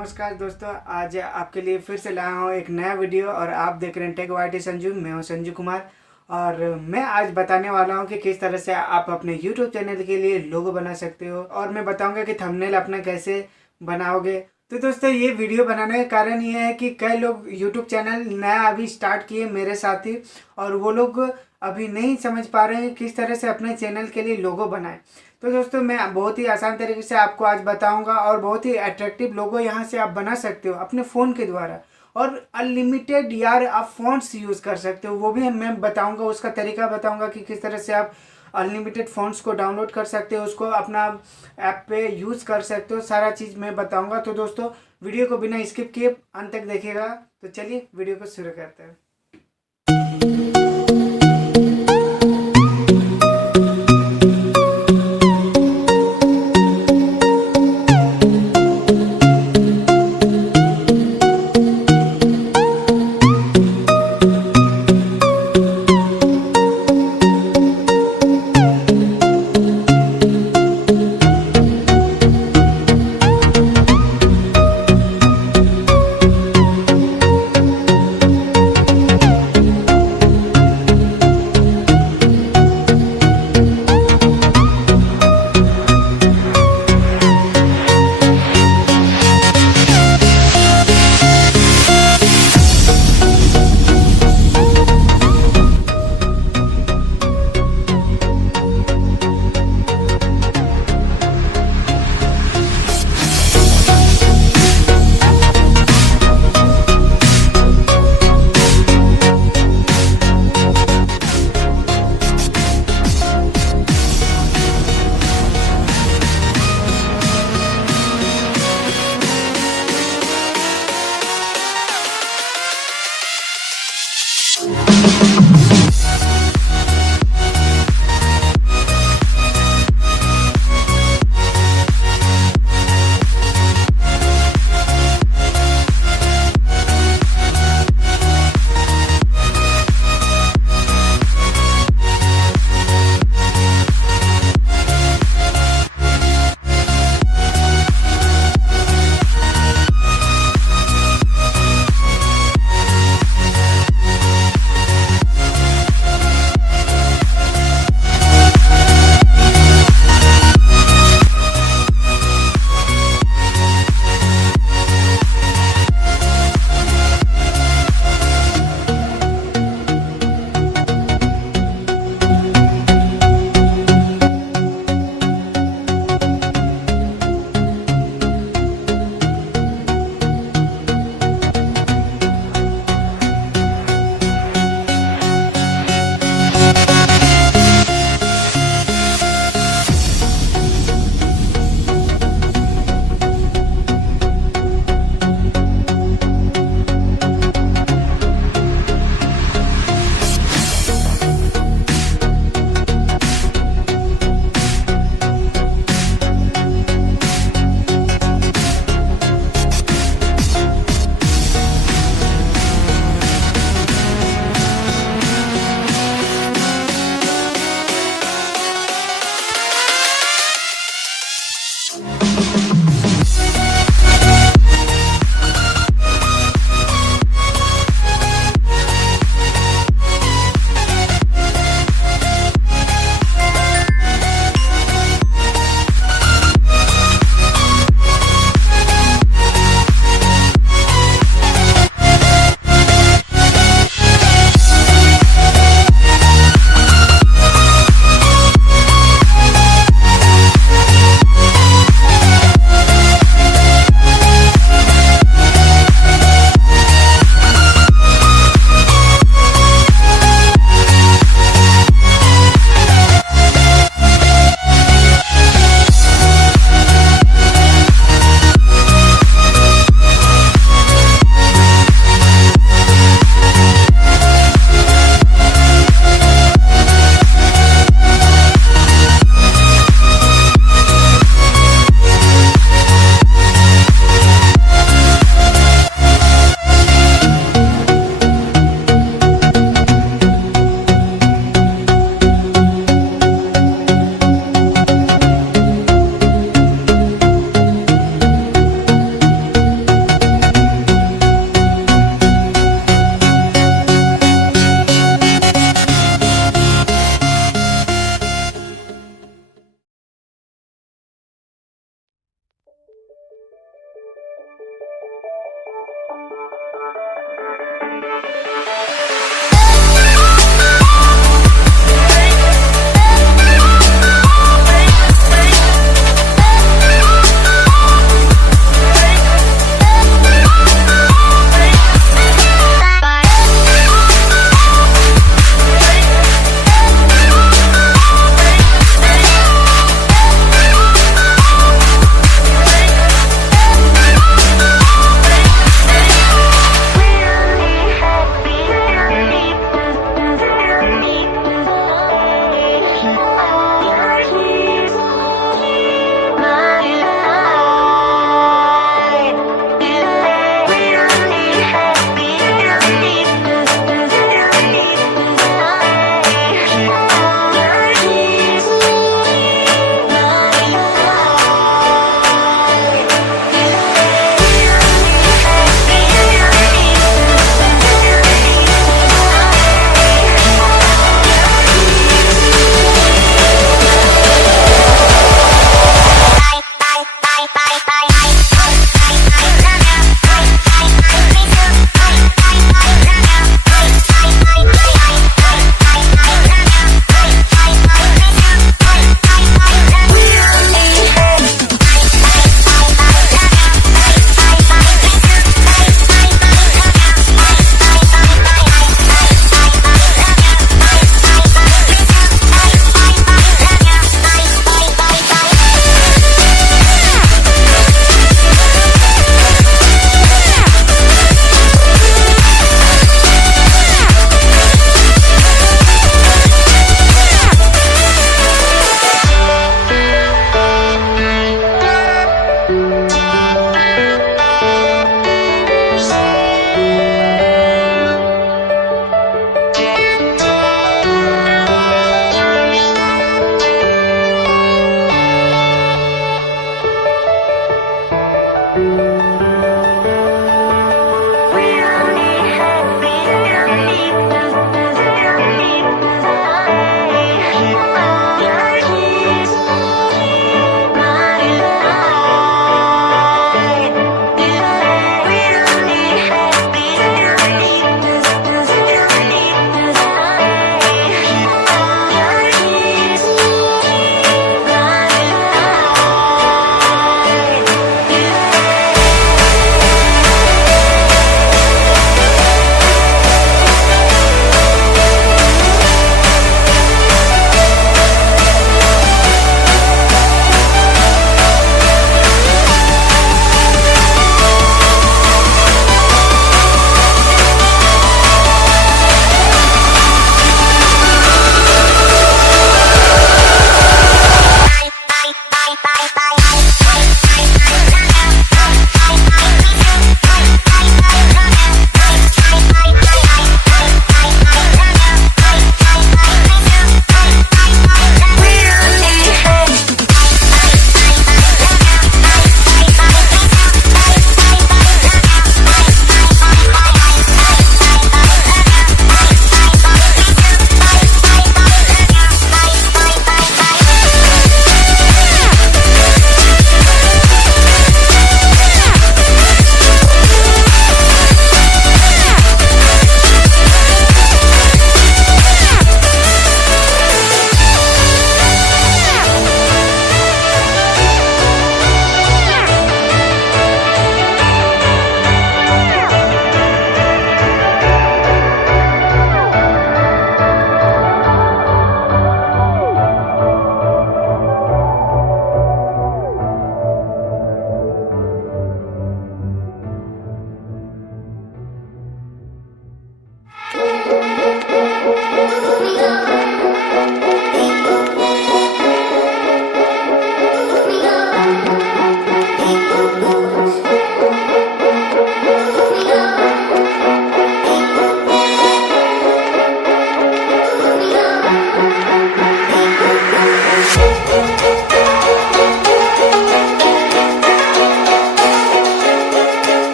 नमस्कार दोस्तों, आज आपके लिए फिर से लाया हूँ एक नया वीडियो और आप देख रहे हैं टेक YT संजू। मैं हूँ संजू कुमार और मैं आज बताने वाला हूँ कि किस तरह से आप अपने YouTube चैनल के लिए लोगो बना सकते हो और मैं बताऊँगा कि थंबनेल अपना कैसे बनाओगे। तो दोस्तों, ये वीडियो बनाने का कारण ये है कि कई लोग YouTube चैनल नया अभी स्टार्ट किए मेरे साथ ही, और वो लोग अभी नहीं समझ पा रहे हैं किस तरह से अपने चैनल के लिए लोगो बनाएं। तो दोस्तों, मैं बहुत ही आसान तरीके से आपको आज बताऊंगा और बहुत ही अट्रैक्टिव लोगो यहाँ से आप बना सकते हो अपने फ़ोन के द्वारा, और अनलिमिटेड यार आप फ़ॉन्ट्स यूज़ कर सकते हो। वो भी मैं बताऊंगा, उसका तरीका बताऊंगा कि किस तरह से आप अनलिमिटेड फ़ॉन्ट्स को डाउनलोड कर सकते हो, उसको अपना ऐप पे यूज़ कर सकते हो। सारा चीज़ मैं बताऊंगा। तो दोस्तों, वीडियो को बिना स्किप किए अंत तक देखिएगा। तो चलिए वीडियो को शुरू करते हैं।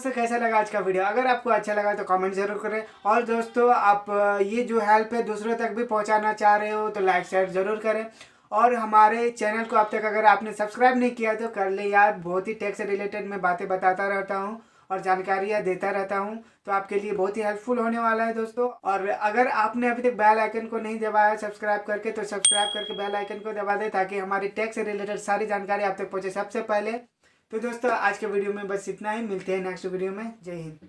दोस्तों कैसा लगा आज का वीडियो? अगर आपको अच्छा लगा तो कमेंट जरूर करें। और दोस्तों आप ये जो हेल्प है दूसरों तक भी पहुंचाना चाह रहे हो तो लाइक शेयर जरूर करें। और हमारे चैनल को अब तक अगर आपने सब्सक्राइब नहीं किया तो कर ले यार, बहुत ही टेक से रिलेटेड मैं बातें बताता रहता हूँ और जानकारियाँ देता रहता हूँ, तो आपके लिए बहुत ही हेल्पफुल होने वाला है दोस्तों। और अगर आपने अभी तक बेल आइकन को नहीं दबाया सब्सक्राइब करके, तो सब्सक्राइब करके बेल आइकन को दबा दे ताकि हमारी टेक से रिलेटेड सारी जानकारी आप तक पहुँचे सबसे पहले। तो दोस्तों आज के वीडियो में बस इतना ही, मिलते हैं नेक्स्ट वीडियो में। जय हिंद।